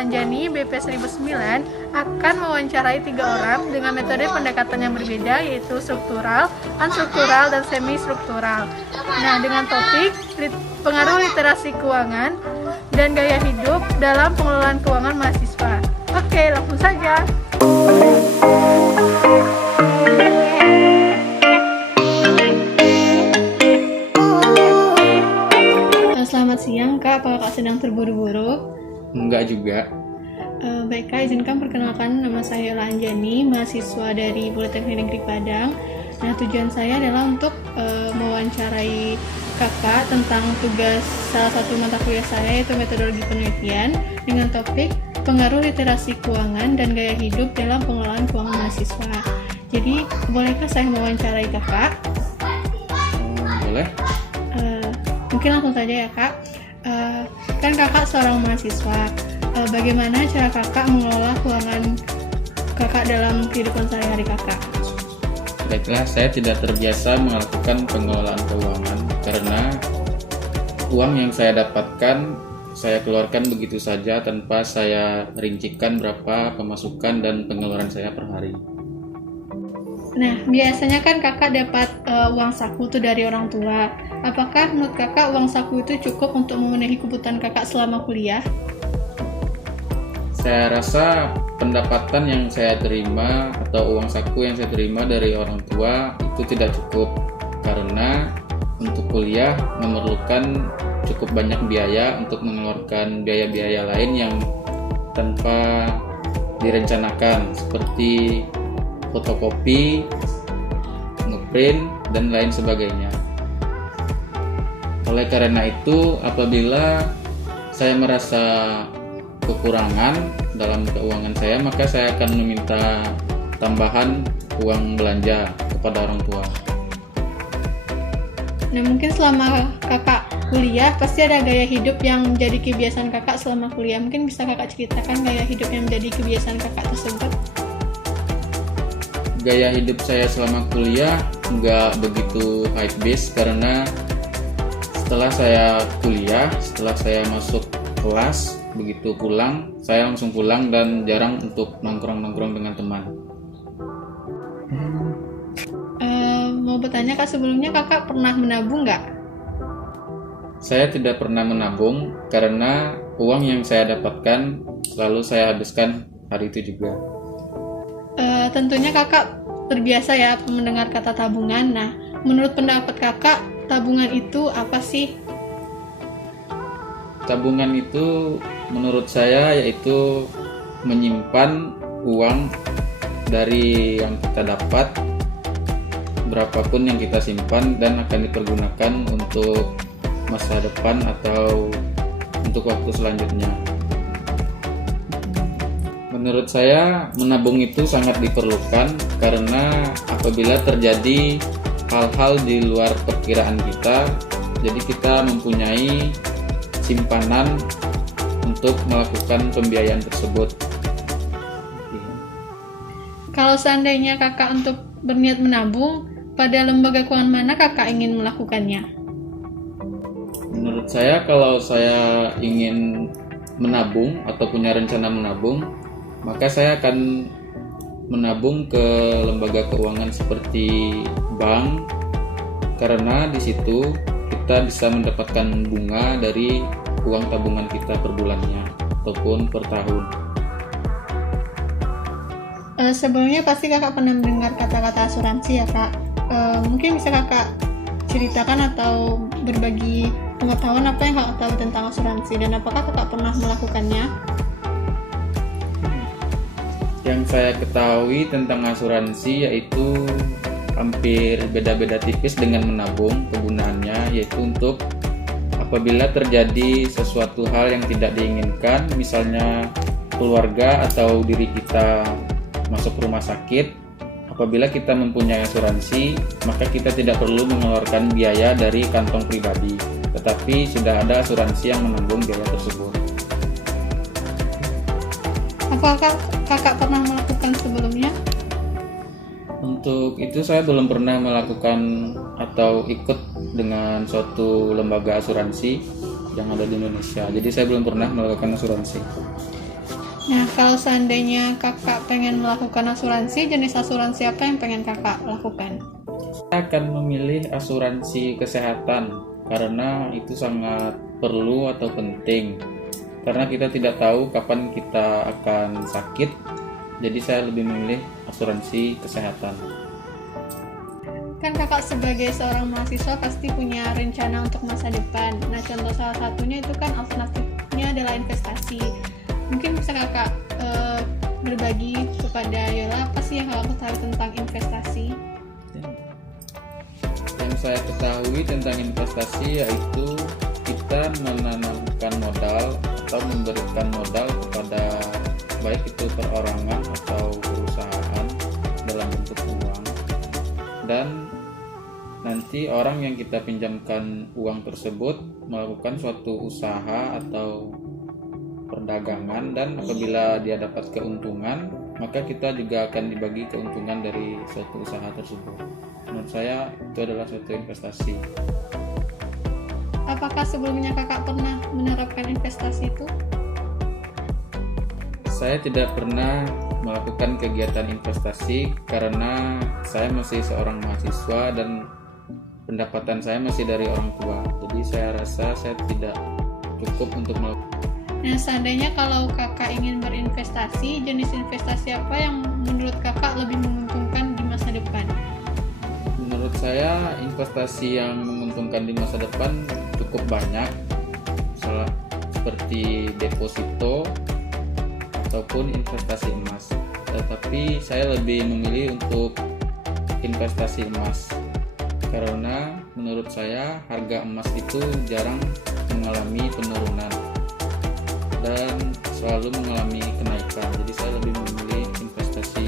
Yola Anjani, BP 1009, akan mewawancarai 3 orang dengan metode pendekatan yang berbeda, yaitu struktural, unstruktural, dan semi-struktural. Nah, dengan topik pengaruh literasi keuangan dan gaya hidup dalam pengelolaan keuangan mahasiswa. Oke, langsung saja. Selamat siang, Kak. Apakah Kak sedang terburu-buru? Enggak juga. Baik, Kak, izinkan perkenalkan, nama saya Yola Anjani, mahasiswa dari Politeknik Negeri Padang. Nah, tujuan saya adalah untuk mewawancarai Kakak tentang tugas salah satu mata kuliah saya, yaitu metodologi penelitian, dengan topik pengaruh literasi keuangan dan gaya hidup dalam pengelolaan keuangan mahasiswa. Jadi, bolehkah saya mewawancarai Kakak? Boleh. Mungkin langsung saja ya, Kak. Kan Kakak seorang mahasiswa. Bagaimana cara Kakak mengelola keuangan Kakak dalam kehidupan sehari-hari Kakak? Baiklah, saya tidak terbiasa melakukan pengelolaan keuangan karena uang yang saya dapatkan saya keluarkan begitu saja tanpa saya rincikan berapa pemasukan dan pengeluaran saya per hari. Nah, biasanya kan Kakak dapat uang saku tuh dari orang tua. Apakah menurut Kakak uang saku itu cukup untuk memenuhi kebutuhan Kakak selama kuliah? Saya rasa pendapatan yang saya terima atau uang saku yang saya terima dari orang tua itu tidak cukup karena untuk kuliah memerlukan cukup banyak biaya untuk mengeluarkan biaya-biaya lain yang tanpa direncanakan seperti fotokopi, ngeprint, dan lain sebagainya. Oleh karena itu, apabila saya merasa kekurangan dalam keuangan saya, maka saya akan meminta tambahan uang belanja kepada orang tua. Nah, mungkin selama Kakak kuliah, pasti ada gaya hidup yang menjadi kebiasaan Kakak selama kuliah. Mungkin bisa Kakak ceritakan gaya hidup yang menjadi kebiasaan Kakak tersebut? Gaya hidup saya selama kuliah nggak begitu high base karena setelah saya kuliah, setelah saya masuk kelas, begitu pulang, saya langsung pulang dan jarang untuk nongkrong-nongkrong dengan teman. Mau bertanya, Kak, sebelumnya Kakak pernah menabung nggak? Saya tidak pernah menabung karena uang yang saya dapatkan selalu saya habiskan hari itu juga. Tentunya Kakak terbiasa ya mendengar kata tabungan. Nah, menurut pendapat Kakak, tabungan itu apa sih? Tabungan itu menurut saya yaitu menyimpan uang dari yang kita dapat, berapapun yang kita simpan dan akan dipergunakan untuk masa depan atau untuk waktu selanjutnya. Menurut saya menabung itu sangat diperlukan karena apabila terjadi hal-hal di luar perkiraan kita, jadi kita mempunyai simpanan untuk melakukan pembiayaan tersebut. Kalau seandainya Kakak untuk berniat menabung, pada lembaga keuangan mana Kakak ingin melakukannya? Menurut saya kalau saya ingin menabung atau punya rencana menabung, maka saya akan menabung ke lembaga keuangan seperti bank karena di situ kita bisa mendapatkan bunga dari uang tabungan kita per bulannya ataupun per tahun. Sebelumnya pasti Kakak pernah mendengar kata-kata asuransi ya, Kak. Mungkin bisa Kakak ceritakan atau berbagi pengetahuan apa yang Kakak tahu tentang asuransi dan apakah Kakak pernah melakukannya? Yang saya ketahui tentang asuransi yaitu hampir beda-beda tipis dengan menabung. Kegunaannya yaitu untuk apabila terjadi sesuatu hal yang tidak diinginkan, misalnya keluarga atau diri kita masuk rumah sakit, apabila kita mempunyai asuransi, maka kita tidak perlu mengeluarkan biaya dari kantong pribadi, tetapi sudah ada asuransi yang menanggung biaya tersebut. Apakah Kakak pernah melakukan sebelumnya? Untuk itu saya belum pernah melakukan atau ikut dengan suatu lembaga asuransi yang ada di Indonesia. Jadi saya belum pernah melakukan asuransi. Nah, kalau seandainya kakak pengen melakukan asuransi, jenis asuransi apa yang pengen kakak lakukan? Saya akan memilih asuransi kesehatan karena itu sangat perlu atau penting. Karena kita tidak tahu kapan kita akan sakit, jadi saya lebih memilih asuransi kesehatan. Kan kakak sebagai seorang mahasiswa pasti punya rencana untuk masa depan. Nah, contoh salah satunya itu kan alternatifnya adalah investasi. Mungkin bisa kakak berbagi kepada Yola apa sih yang kakak ketahui tentang investasi? Yang saya ketahui tentang investasi yaitu kita menanamkan modal atau memberikan modal kepada baik itu perorangan atau perusahaan dalam bentuk uang, dan nanti orang yang kita pinjamkan uang tersebut melakukan suatu usaha atau perdagangan, dan apabila dia dapat keuntungan maka kita juga akan dibagi keuntungan dari suatu usaha tersebut. Menurut saya itu adalah suatu investasi. Apakah sebelumnya kakak pernah menerapkan investasi itu? Saya tidak pernah melakukan kegiatan investasi karena saya masih seorang mahasiswa dan pendapatan saya masih dari orang tua. Jadi saya rasa saya tidak cukup untuk melakukan. Nah, seandainya kalau kakak ingin berinvestasi, jenis investasi apa yang menurut kakak lebih menguntungkan di masa depan? Menurut saya investasi yang menguntungkan di masa depan cukup banyak, seperti deposito ataupun investasi emas. Tetapi saya lebih memilih untuk investasi emas karena menurut saya harga emas itu jarang mengalami penurunan dan selalu mengalami kenaikan. Jadi saya lebih memilih investasi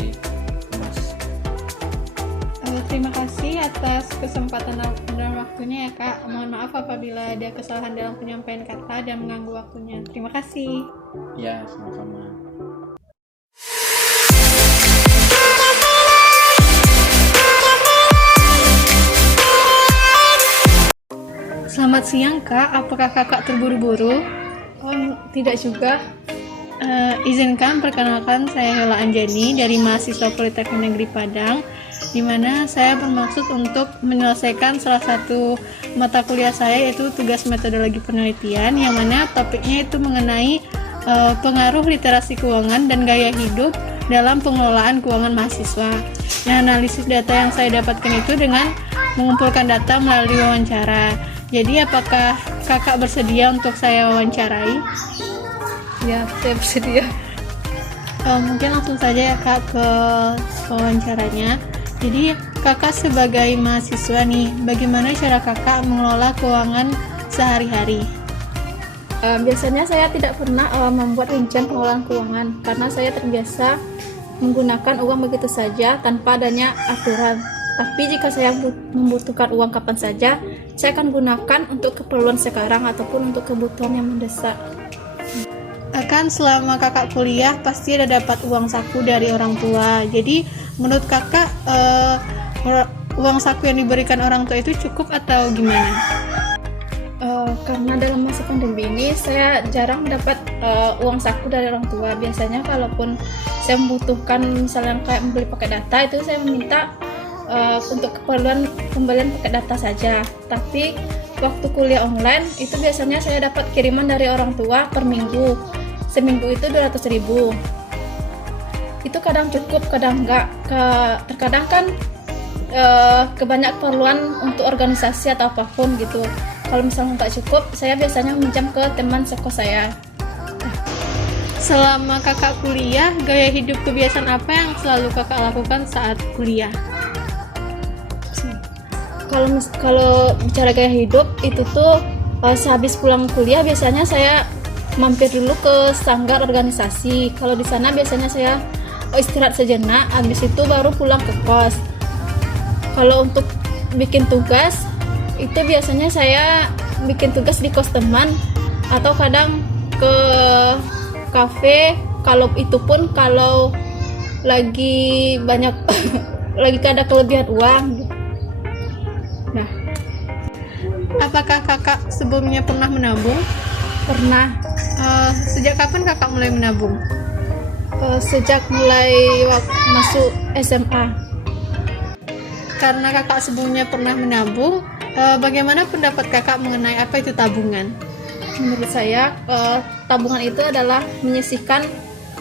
emas. Terima kasih atas kesempatan dan waktunya ya kak. Mohon maaf apabila ada kesalahan dalam penyampaian kata dan mengganggu waktunya. Terima kasih. Ya, sama-sama. Selamat siang kak, apakah kakak terburu-buru? Tidak juga. Izinkan perkenalkan saya Yola Anjani dari mahasiswa Politeknik Negeri Padang, di mana saya bermaksud untuk menyelesaikan salah satu mata kuliah saya, yaitu tugas metodologi penelitian, yang mana topiknya itu mengenai pengaruh literasi keuangan dan gaya hidup dalam pengelolaan keuangan mahasiswa. Nah, analisis data yang saya dapatkan itu dengan mengumpulkan data melalui wawancara. Jadi apakah kakak bersedia untuk saya wawancarai? Ya, saya bersedia. Mungkin langsung saja ya kak ke wawancaranya. Jadi kakak sebagai mahasiswa nih, bagaimana cara kakak mengelola keuangan sehari-hari? Biasanya saya tidak pernah membuat rincian pengelolaan keuangan karena saya terbiasa menggunakan uang begitu saja tanpa adanya aturan. Tapi jika saya membutuhkan uang kapan saja, saya akan gunakan untuk keperluan sekarang ataupun untuk kebutuhan yang mendesak. Akan selama kakak kuliah pasti ada dapat uang saku dari orang tua. Jadi menurut kakak uang saku yang diberikan orang tua itu cukup atau gimana? Karena dalam masa pandemi ini saya jarang dapat uang saku dari orang tua. Biasanya kalaupun saya membutuhkan misalnya kayak membeli paket data, itu saya meminta untuk keperluan pembelian paket data saja. Tapi waktu kuliah online itu biasanya saya dapat kiriman dari orang tua per minggu. Seminggu itu 200.000. Itu kadang cukup, kadang enggak. Terkadang kan kebanyak keperluan untuk organisasi atau apapun gitu. Kalau misalnya enggak cukup, saya biasanya minjam ke teman sekos saya. Selama kakak kuliah, gaya hidup kebiasaan apa yang selalu kakak lakukan saat kuliah? Kalau bicara gaya hidup itu tuh sehabis pulang kuliah biasanya saya mampir dulu ke sanggar organisasi. Kalau di sana biasanya saya istirahat sejenak, habis itu baru pulang ke kos. Kalau untuk bikin tugas itu biasanya saya bikin tugas di kos teman atau kadang ke kafe. Kalau itu pun kalau lagi banyak lagi ada kelebihan uang. Nah, apakah kakak sebelumnya pernah menabung? pernah. Sejak kapan kakak mulai menabung? Sejak mulai masuk SMA. Karena kakak sebelumnya pernah menabung, bagaimana pendapat kakak mengenai apa itu tabungan? Menurut saya, tabungan itu adalah menyisihkan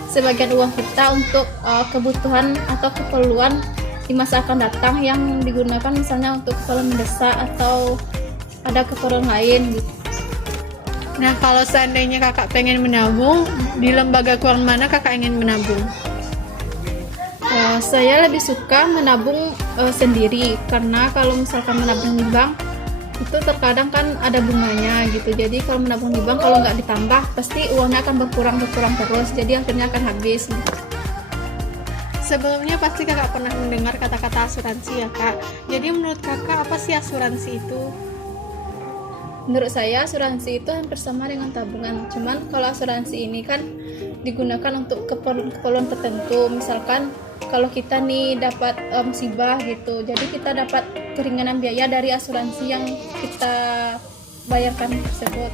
sebagian uang kita untuk kebutuhan atau keperluan di masa akan datang yang digunakan misalnya untuk keperluan mendesak atau ada keperluan lain gitu. Nah, kalau seandainya kakak pengen menabung, di lembaga keuangan mana kakak ingin menabung? Saya lebih suka menabung sendiri, karena kalau misalkan menabung di bank itu terkadang kan ada bunganya gitu. Jadi kalau menabung di bank, kalau nggak ditambah pasti uangnya akan berkurang terus, jadi akhirnya akan habis gitu. Sebelumnya pasti kakak pernah mendengar kata-kata asuransi ya kak. Jadi menurut kakak apa sih asuransi itu? Menurut saya asuransi itu hampir sama dengan tabungan, cuman kalau asuransi ini kan digunakan untuk keperluan tertentu. Misalkan kalau kita nih dapat musibah gitu, jadi kita dapat keringanan biaya dari asuransi yang kita bayarkan tersebut.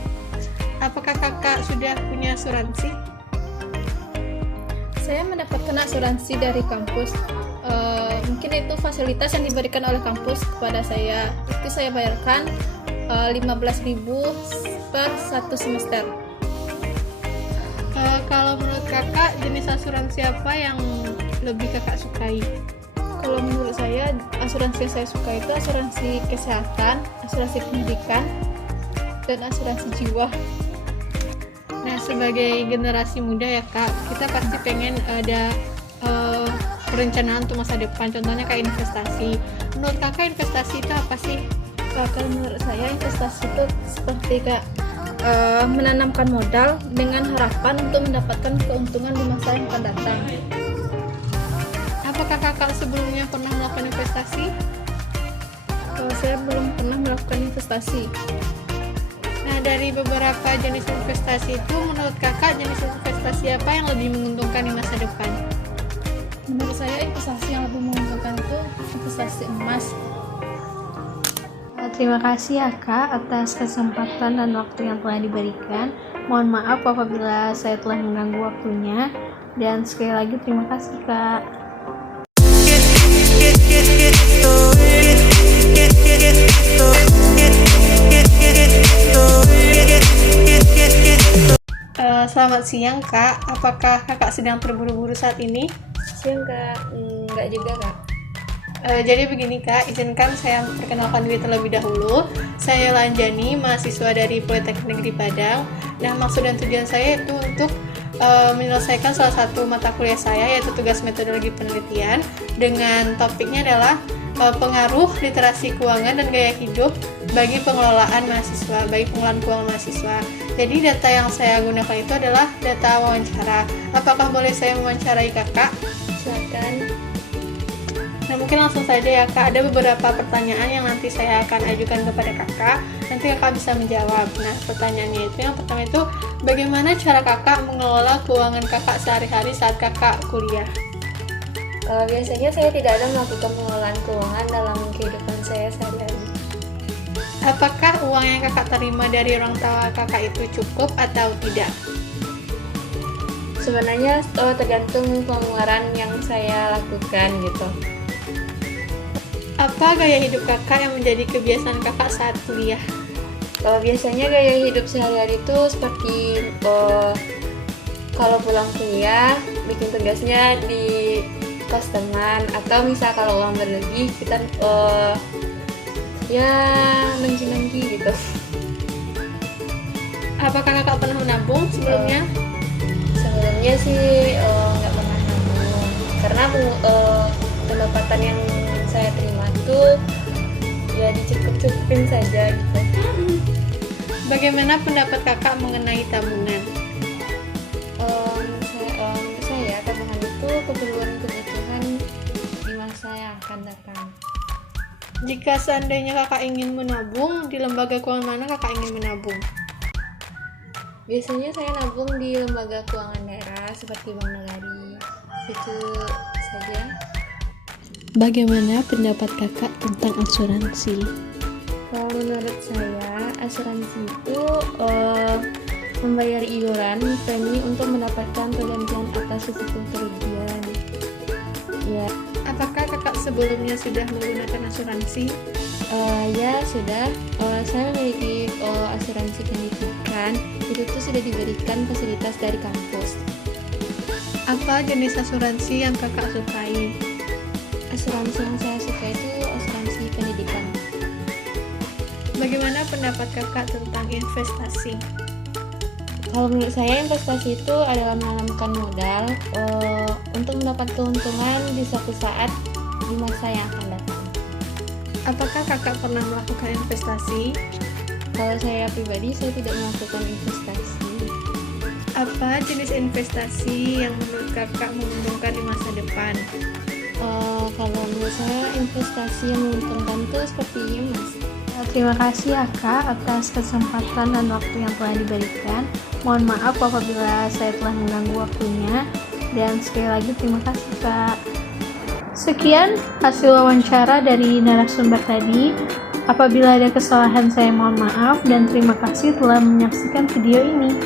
Apakah kakak sudah punya asuransi? Saya mendapatkan asuransi dari kampus. Mungkin itu fasilitas yang diberikan oleh kampus kepada saya. Itu saya bayarkan 15.000 per satu semester. Kalau menurut kakak, jenis asuransi apa yang lebih kakak sukai? Kalau menurut saya, asuransi yang saya suka itu asuransi kesehatan, asuransi pendidikan, dan asuransi jiwa. Nah, sebagai generasi muda ya kak, kita pasti pengen ada perencanaan untuk masa depan. Contohnya kayak investasi. Menurut kakak investasi itu apa sih? Kalau menurut saya investasi itu seperti kayak menanamkan modal dengan harapan untuk mendapatkan keuntungan di masa yang akan datang. Apakah kakak sebelumnya pernah melakukan investasi? Saya belum pernah melakukan investasi. Nah, dari beberapa jenis investasi itu, menurut kakak jenis investasi apa yang lebih menguntungkan di masa depan? Menurut saya investasi yang lebih menguntungkan itu investasi emas. Terima kasih ya kak atas kesempatan dan waktu yang telah diberikan. Mohon maaf apabila saya telah mengganggu waktunya. Dan sekali lagi terima kasih kak. Selamat siang kak, apakah kakak sedang terburu-buru saat ini? Siang kak, enggak juga kak. Jadi begini kak, izinkan saya perkenalkan diri terlebih dahulu. Saya Lanjani, mahasiswa dari Politeknik Negeri Padang. Nah, maksud dan tujuan saya itu untuk menyelesaikan salah satu mata kuliah saya, yaitu tugas metodologi penelitian, dengan topiknya adalah pengaruh literasi keuangan dan gaya hidup bagi pengelolaan mahasiswa, bagi pengelolaan keuangan mahasiswa. Jadi data yang saya gunakan itu adalah data wawancara. Apakah boleh saya mewawancarai kakak? Silakan. Nah, mungkin langsung saja ya kak, ada beberapa pertanyaan yang nanti saya akan ajukan kepada kakak. Nanti kakak bisa menjawab. Nah, pertanyaannya itu yang pertama itu, bagaimana cara kakak mengelola keuangan kakak sehari-hari saat kakak kuliah? Biasanya saya tidak ada melakukan pengelolaan keuangan dalam kehidupan saya sehari-hari. Apakah uang yang kakak terima dari orang tua kakak itu cukup atau tidak? Sebenarnya tergantung pengeluaran yang saya lakukan gitu. Apa gaya hidup kakak yang menjadi kebiasaan kakak saat kuliah? Biasanya gaya hidup sehari-hari itu seperti kalau pulang kuliah bikin tugasnya di kos teman, atau misal kalau uang berlebih kita ya nongki-nongki gitu. Apakah kakak pernah menabung sebelumnya? Sebelumnya sih nggak pernah nabung, karena pendapatan yang saya terima tuh ya dicukup-cukupin saja gitu. Bagaimana pendapat kakak mengenai tabungan? Menurut saya tabungan itu kebutuhan di masa yang akan datang. Jika seandainya kakak ingin menabung, di lembaga keuangan mana kakak ingin menabung? Biasanya saya nabung di lembaga keuangan daerah seperti Bank Nagari. Itu saja. Bagaimana pendapat kakak tentang asuransi? Kalau menurut saya asuransi itu membayar iuran premi untuk mendapatkan pergantian atas risiko kerugian. Ya, Apakah kakak sebelumnya sudah menggunakan asuransi? ya sudah. Saya memiliki asuransi pendidikan. Itu tuh sudah diberikan fasilitas dari kampus. Apa jenis asuransi yang kakak sukai? Asuransi yang saya suka itu asuransi pendidikan. Bagaimana pendapat kakak tentang investasi? Kalau menurut saya investasi itu adalah menanamkan modal untuk mendapat keuntungan di suatu saat di masa yang akan datang. Apakah kakak pernah melakukan investasi? Kalau saya pribadi, saya tidak melakukan investasi. Apa jenis investasi yang menurut kakak menguntungkan di masa depan? Kalau menurut saya investasi yang menguntungkan itu seperti emas. Terima kasih Kak atas kesempatan dan waktu yang telah diberikan. Mohon maaf apabila saya telah mengganggu waktunya. Dan sekali lagi terima kasih Kak. Sekian hasil wawancara dari narasumber tadi. Apabila ada kesalahan saya mohon maaf dan terima kasih telah menyaksikan video ini.